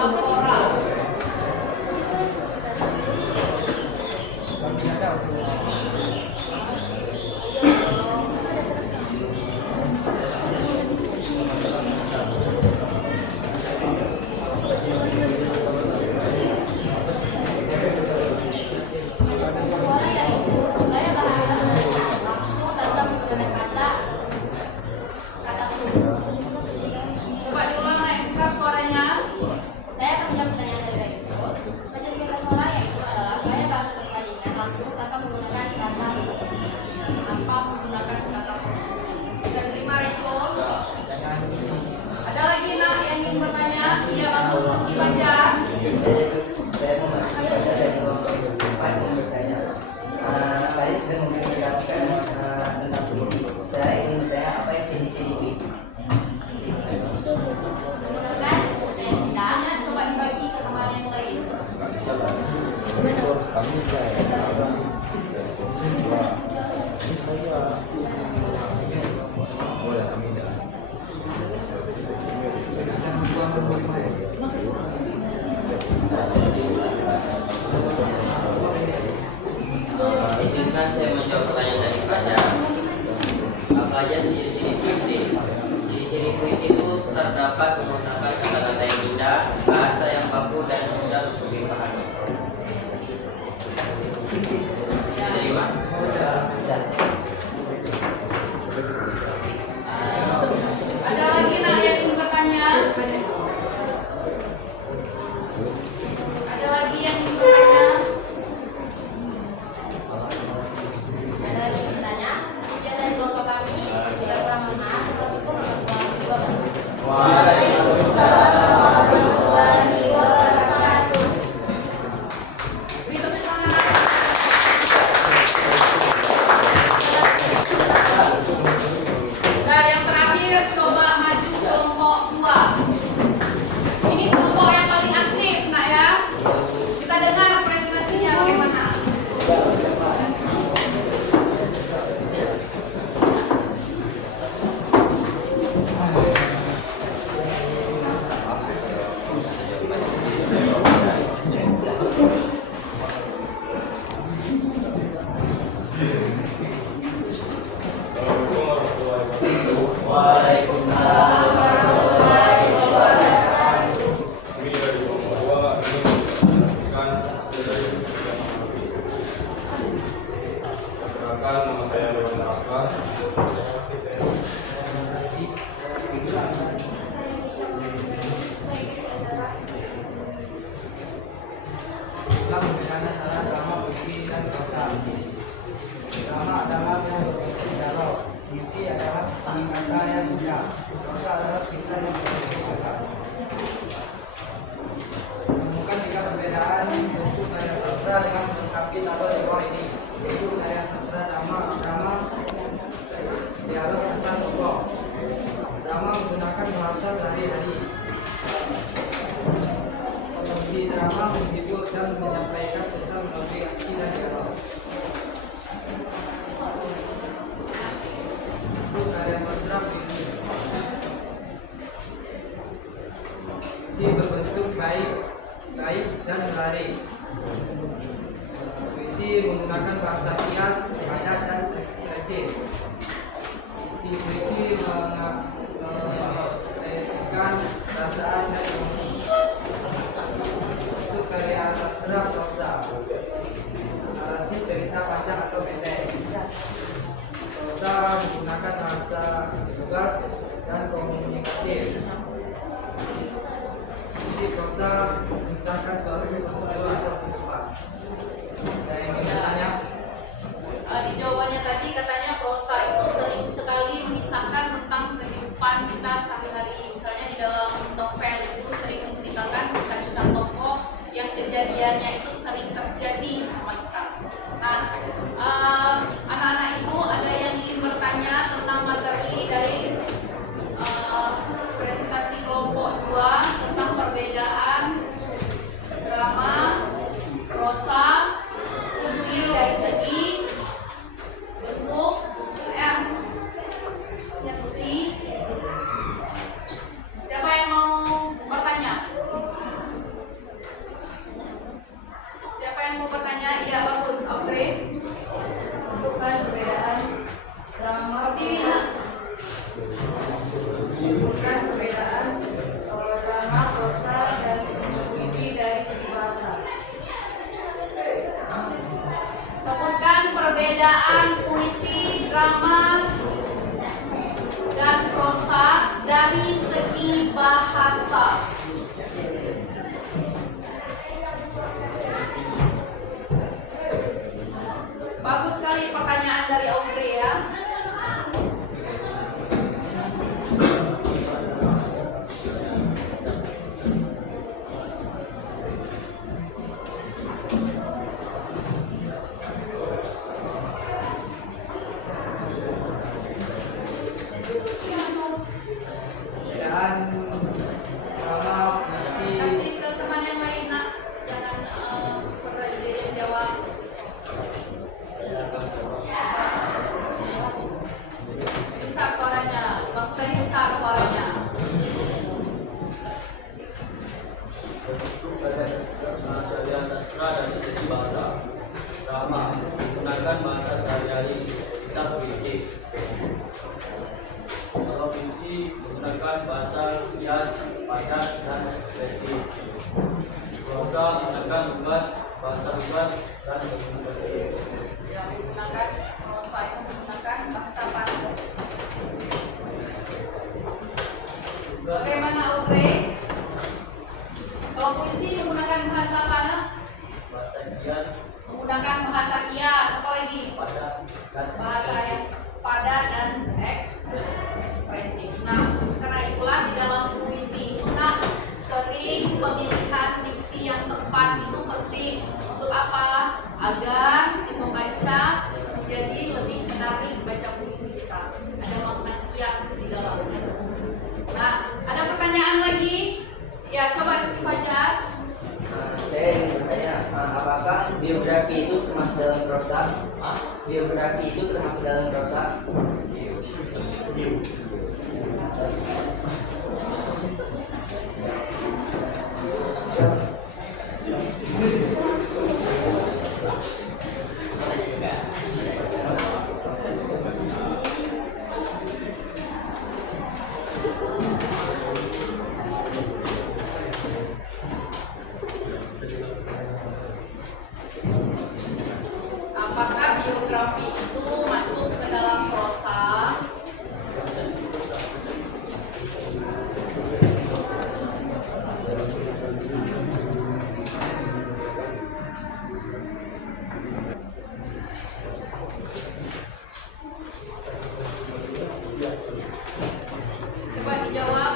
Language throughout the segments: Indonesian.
metafora. Coba diulang naik besar suaranya. Saya akan menjawab pertanyaan dari Resto. Pancasila metafora yaitu adalah gaya bahasa perbandingan langsung tanpa menggunakan kata Bisa diterima Resto? Ada lagi nak yang ingin bertanya? Iya bagus, meski Fajar. Saya mau masuk pada dari kelompok depan mau bertanya. Saya sudah mempresentasikan tentang puisi. Saya ingin bertanya apa yang ciri-ciri puisi? menggunakan tenda. Coba dibagi ke teman yang lain. Nggak bisa lah. Itu harus kami ya. Ini saya. Boleh kami dah. Izinkan saya menjawab pertanyaan dari Fajar. Apa aja ciri-ciri puisi? Ciri-ciri puisi itu terdapat menggunakan kata-kata yang indah, bahasa yang baku dan mudah untuk dipahami. Terima. Ada lagi nak yang ingin bertanya? Ada lagi yang ingin bertanya? Ada lagi yang bertanya. Sekian dari kelompok kami. Jika kurang berkenan, Assalamualaikum warahmatullahi wabarakatuh. Beri tepuk tangan. Nah, yang terakhir coba maju kelompok 2. Ini kelompok yang paling aktif, nak ya. Kita dengar presentasinya bagaimana. Waalaikumsalam warahmatullahi wabarakatuh. Kami dari kelompok 2 ini menyaksikan hasil dari penelitian kami. Perkenalkan, nama saya Dewan Raka. Dalam bencana adalah drama puisi dan prosa. Drama adalah yang berisi dialog. Puisi adalah kata yang indah. Prosa adalah kisah yang bercerita. Menemukan 3 perbedaan bentuk karya sastra dengan melengkapi tabel di bawah ini, yaitu karya sastra drama, dialog tentang tokoh. Drama menggunakan bahasa sehari-hari. Puisi drama menghibur dan menyampaikan pesan melalui aksi dan dialog. Untuk karya sastra puisi. Puisi berbentuk baik dan menarik. Puisi menggunakan bahasa kias, padat dan ekspresif. Puisi mengekspresikan perasaan dan emosi. Untuk karya sastra prosa, narasi cerita panjang atau pendek. Prosa menggunakan bahasa lugas dan komunikatif. Isi prosa mengisahkan suatu peristiwa atau kehidupan. Saya ingin bertanya, Di jawabannya tadi katanya prosa itu sering sekali mengisahkan perbedaan puisi, drama, dan prosa dari segi bahasa. Bagus sekali pertanyaan dari Audrey ya. Perbedaan drama, puisi, Kasih ke teman yang lain nak, jangan presiden jawab. Besar suaranya, waktu tadi besar suaranya. Bentuk karya sastra dari segi bahasa. Drama menggunakan bahasa sehari-hari, bisa puitis. Kalau puisi menggunakan bahasa kias, padat, dan ekspresif. Prosa menggunakan lugas, bahasa lugas, dan komunikasi. Yang menggunakan prosa itu menggunakan bahasa padat. Bagaimana Audrey? Kalau puisi menggunakan bahasa apa nak? Bahasa kias, Menggunakan bahasa kias, apa lagi? padat, dan Bahasa yang padat dan ekspresif. Nah, karena itulah di dalam puisi itu nak sering pemilihan diksi yang tepat itu penting. Untuk apa? Agar si pembaca menjadi lebih menarik baca puisi kita. Ada makna kias di dalamnya. Nah, ada pertanyaan lagi? Ya, coba Rizky Fajar. Saya ingin bertanya, apakah biografi itu termasuk dalam prosa? Biografi itu termasuk dalam prosa? Apakah biografi itu masuk ke dalam prosa? Coba dijawab.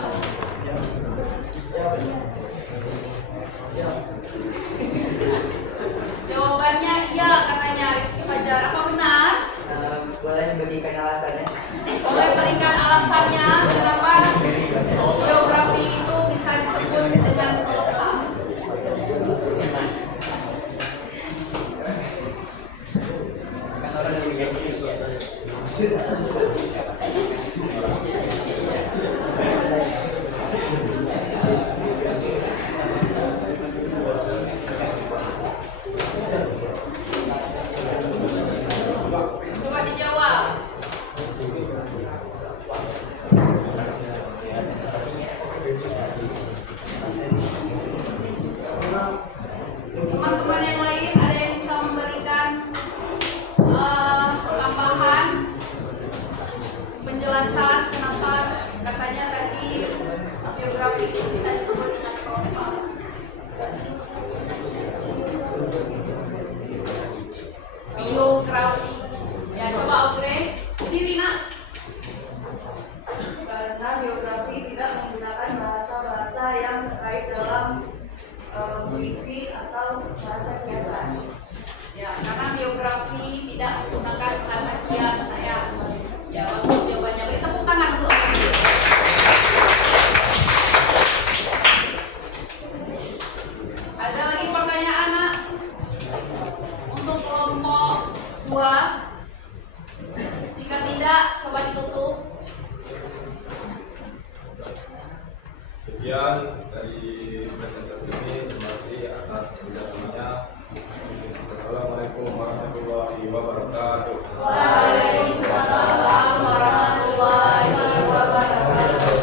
Jawabannya iya katanya Rizky Fajar. Apa benar? Boleh berikan alasannya? Boleh berikan alasannya kenapa biografi itu bisa disebut dengan prosa. Kan orang lebih yakin ya. Coba dijawab. Teman-teman yang lain ada yang bisa memberikan tambahan penjelasan kenapa katanya tadi biografi itu bisa disebut dengan prosa. Biografi. Ya, coba Audrey, berdiri nak. Karena biografi tidak menggunakan bahasa-bahasa yang terkait dalam puisi atau bahasa kiasan. Ya, karena biografi tidak menggunakan bahasa kias, saya. Ya, bagus jawabannya. Beri tepuk tangan untuk Audrey. Ada lagi pertanyaan nak? Untuk kelompok 2. Jika tidak, coba ditutup. Sekian dari presentasi ini. Terima kasih atas kerjasamanya. Assalamualaikum warahmatullahi wabarakatuh. Waalaikumsalam warahmatullahi wabarakatuh.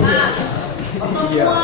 Nah, semua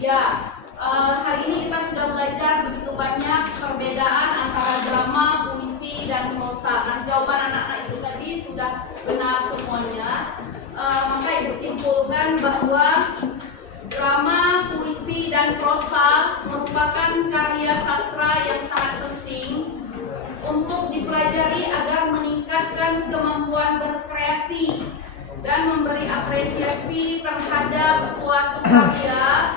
Ya, hari ini kita sudah belajar begitu banyak perbedaan antara drama, puisi, dan prosa. Nah, jawaban anak-anak itu tadi sudah benar semuanya. Maka Ibu simpulkan bahwa drama, puisi, dan prosa merupakan karya sastra yang sangat penting untuk dipelajari agar meningkatkan kemampuan berkreasi dan memberi apresiasi terhadap suatu karya,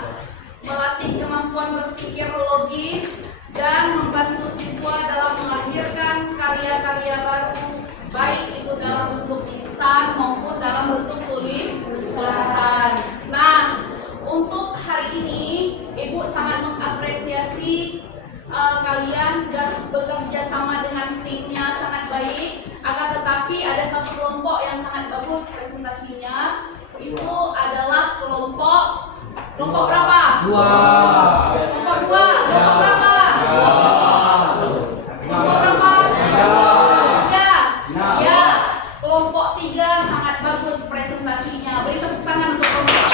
melatih kemampuan berpikir logis, dan membantu siswa dalam melahirkan karya-karya baru, baik itu dalam bentuk lisan maupun dalam bentuk tulisan. Nah, untuk hari ini Ibu sangat mengapresiasi kalian sudah bekerja sama dengan timnya sangat baik. Akan tetapi ada satu kelompok yang sangat bagus presentasinya. Itu adalah kelompok berapa? Kelompok 2. Kelompok berapa? Kelompok berapa? 3. Ya, kelompok 3 sangat bagus presentasinya. Beri tepuk tangan untuk kelompok.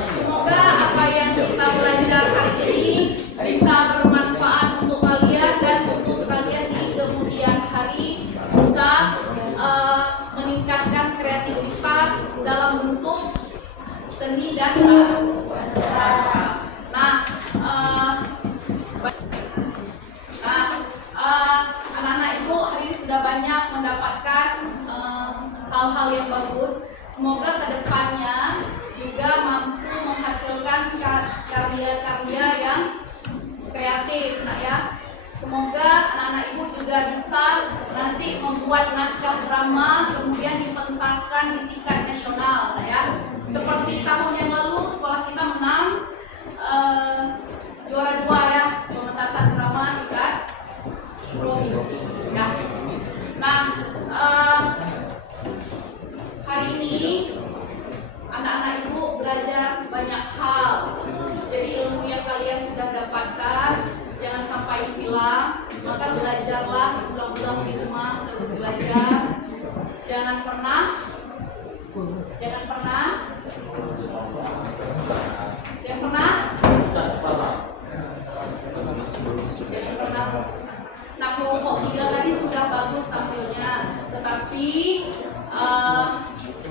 Semoga apa yang kita belajar hari ini bisa bermanfaat untuk kalian dan untuk kalian di kemudian hari bisa meningkatkan kreativitas dalam bentuk seni dan sastra. Anak-anak Ibu hari ini sudah banyak mendapatkan hal-hal yang bagus. Semoga kedepannya juga mampu menghasilkan karya-karya yang kreatif, nak ya. Semoga anak-anak Ibu juga bisa nanti membuat naskah drama kemudian dipentaskan di tingkat nasional, nak ya. Seperti tahun yang lalu sekolah kita menang juara 2 ya, pementasan drama tingkat provinsi. Ya. Nah, hari ini anak-anak Ibu belajar banyak hal. Jadi ilmu yang kalian sudah dapatkan jangan sampai hilang. Maka belajarlah, ulang-ulang di rumah, terus belajar. Jangan pernah Nah, kelompok 3 tadi sudah bagus tampilnya, tetapi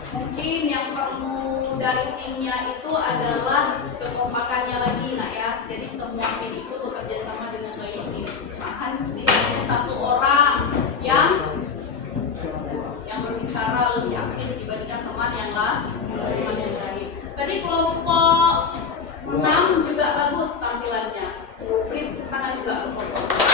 mungkin yang perlu dari timnya itu adalah kekompakannya lagi, nak ya. Jadi semua tim itu bekerja sama dengan baik. Bahkan tidak hanya satu orang yang berbicara lebih aktif dibandingkan teman yang lain. Tadi kelompok 6 juga bagus tampilannya. Beri tangan juga untuk kelompok.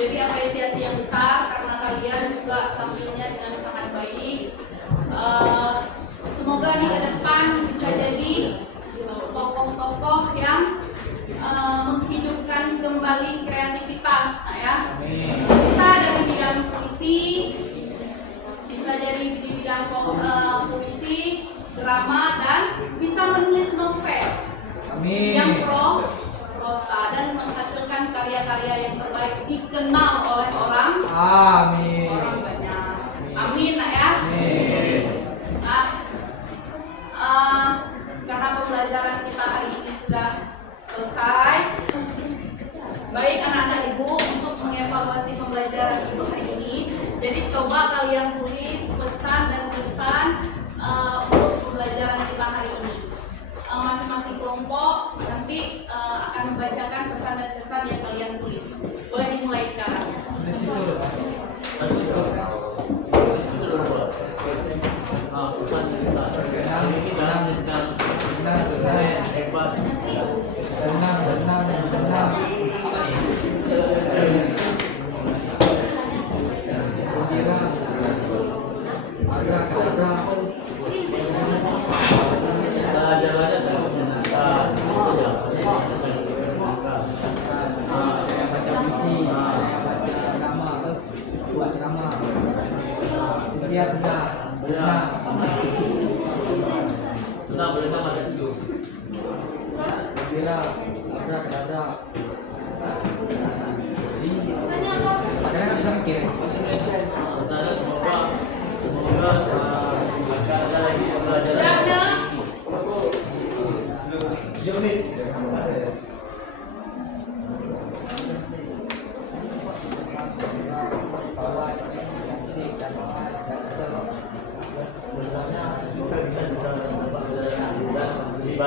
Jadi apresiasi yang besar karena kalian juga tampilnya dengan sangat baik. Semoga di depan bisa jadi tokoh-tokoh yang menghidupkan kembali kreativitas, nah ya. Bisa dari bidang puisi, bisa jadi di bidang puisi, drama, dan bisa menulis novel. Bidang prosa dan menghasilkan karya-karya yang terbaik dikenal oleh orang banyak. Amin, nak ya. Nah, karena pembelajaran kita hari ini sudah selesai. Baik anak-anak Ibu, untuk mengevaluasi pembelajaran Ibu hari ini, jadi coba kalian tulis pesan dan kesan untuk pembelajaran kita hari ini. Masing-masing kelompok nanti akan membacakan pesan dan kesan yang kalian tulis. Boleh dimulai sekarang. Sudah boleh masuk dulu. Kira, abrak,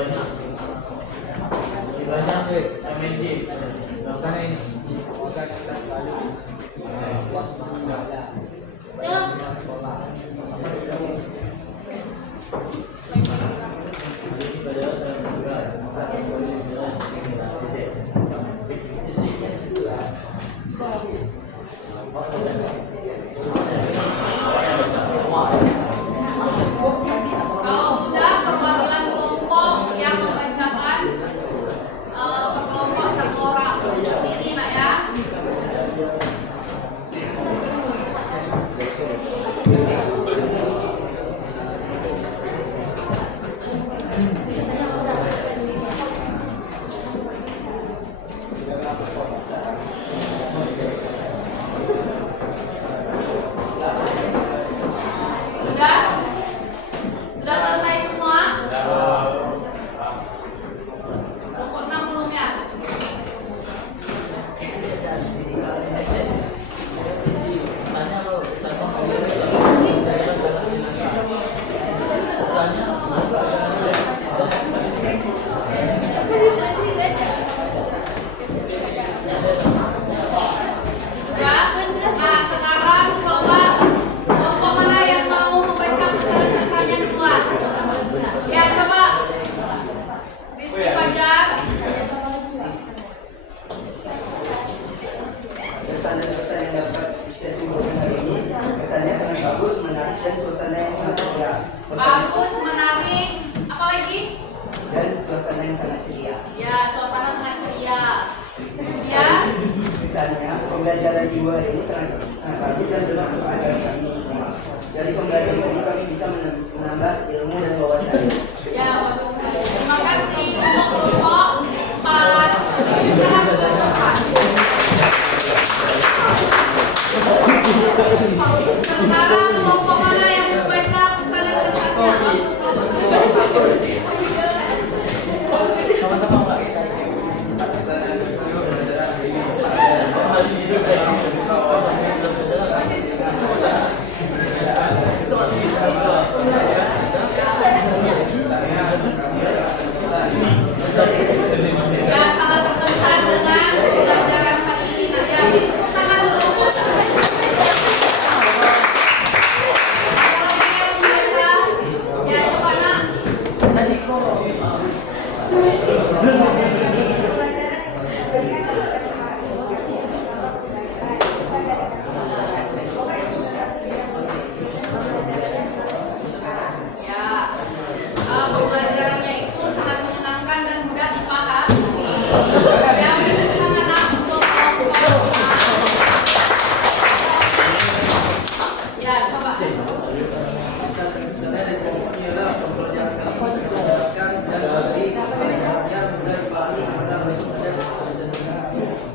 banyak. Banyak sih, MNC. Sana ini. Kalau sudah perwakilan kelompok yang membacakan per kelompok satu orang berdiri nak ya. Sudah? Sudah selesai semua? Kelompok 6 belum ya? Sudah? Nah, sekarang coba kelompok mana yang mau membaca pesan-pesannya duluan? Ya, coba. Rizky Fajar. Kesan dan pesan yang dapat saya simpulkan hari ini, kesannya sangat bagus, menarik, dan suasana yang sangat ceria. Bagus, menarik. Apa lagi? Dan suasana yang sangat ceria. Ya, suasana sangat ceria. Ya, Kesannya pembelajaran di luar ini sangat bagus dan bermanfaat bagi kami semua. Dari pembelajaran ini kami bisa menambah ilmu dan wawasan. ya bagus sekali. Terima kasih untuk kelompok 4. Jangan berdepan. Sekarang kelompok mana yang membaca pesan dan kesannya? Bagus, kelompok 1. Ya, sangat berkesan dengan pembelajaran hari ini. Nah, ya, ini tangan kelompok 1. Siapa yang membaca? Ya, coba nak. Ya, pembelajarannya itu sangat menyenangkan dan mudah dipahami. Ya, berikan anak untuk kelompok 5. Ya, coba. Kesan dan kesannya dari kelompok ini adalah pembelajaran kali ini sangat menyenangkan dan menarik, yang mudah dipahami kepada manusia.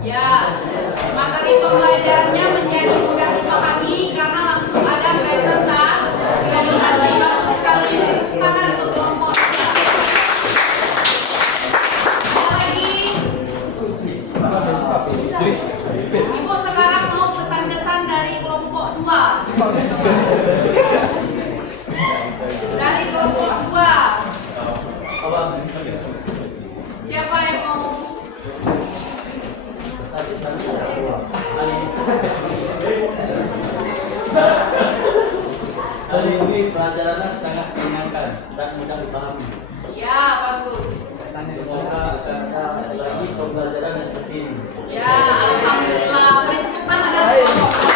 Ya, materi pembelajarannya menjadi mudah dipahami karena langsung ada presentasi. Jadi masih bagus sekali. Tangan untuk kelompok 3. Apa lagi? Ibu sekarang mau pesan-kesan dari kelompok 2. Dari kelompok 2. Siapa yang mau? Hari ini pelajarannya sangat menyenangkan dan mudah dipahami. Ya, bagus. Semoga akan ada lagi pembelajaran yang seperti ini. Ya, alhamdulillah. Beri tepuk tangan dari kelompok 2.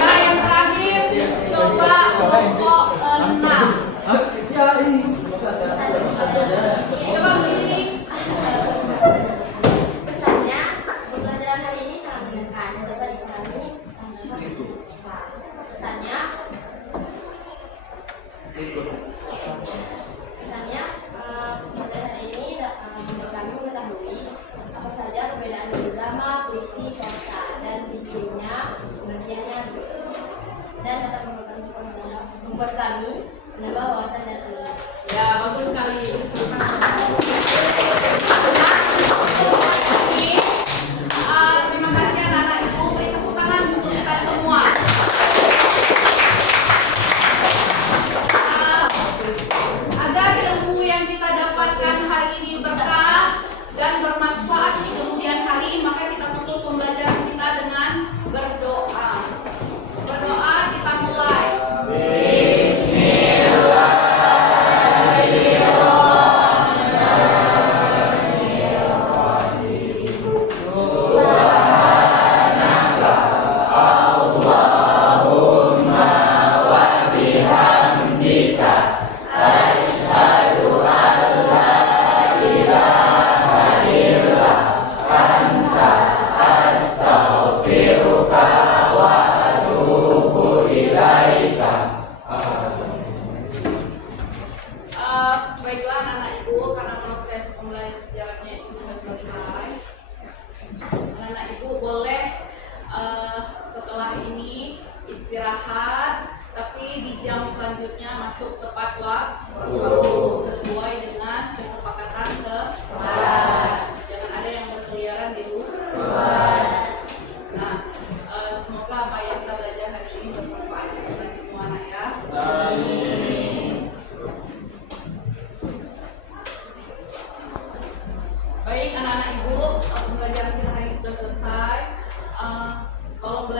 Nah, yang terakhir coba kelompok 6. Coba pilih. Pesannya, pembelajaran hari ini sangat menyenangkan dan dapat dipahami. Pesannya, pembelajaran hari ini membuat kami mengetahui apa saja perbedaan drama, puisi, prosa, dan cirinya, pengertiannya, dan dapat membuat kami menambah wawasan dan ilmu. Ya, bagus sekali. Terima kasih anak-anak ibu. Beri tepuk tangan untuk kita semua.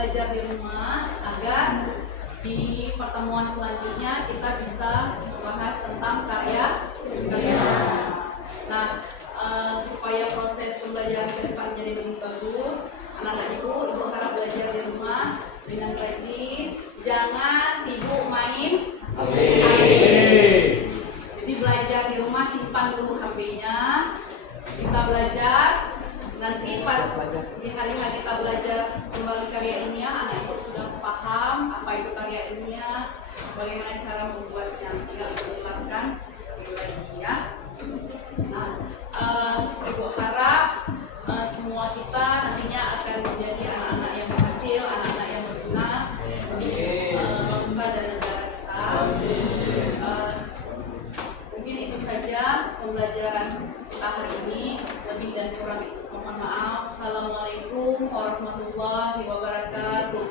belajar di rumah agar di pertemuan selanjutnya kita bisa membahas tentang karya. Nah, supaya proses pembelajaran ke depan jadi lebih bagus, anak-anak ibu harap belajar di rumah dengan rajin, jangan sibuk main. Jadi belajar di rumah, simpan dulu HP-nya, kita belajar. Nanti pas di hari-hari kita belajar kembali karya ilmiah, anak ibu sudah paham apa itu karya ilmiah, bagaimana cara membuatnya, tinggal ibu jelaskan lagi ya. Nah, ibu harap semua kita nantinya akan menjadi anak-anak yang berhasil, anak-anak yang berguna bangsa dan negara kita. Mungkin itu saja pembelajaran kita hari ini, lebih dan kurang mohon maaf. Assalamualaikum warahmatullahi wabarakatuh.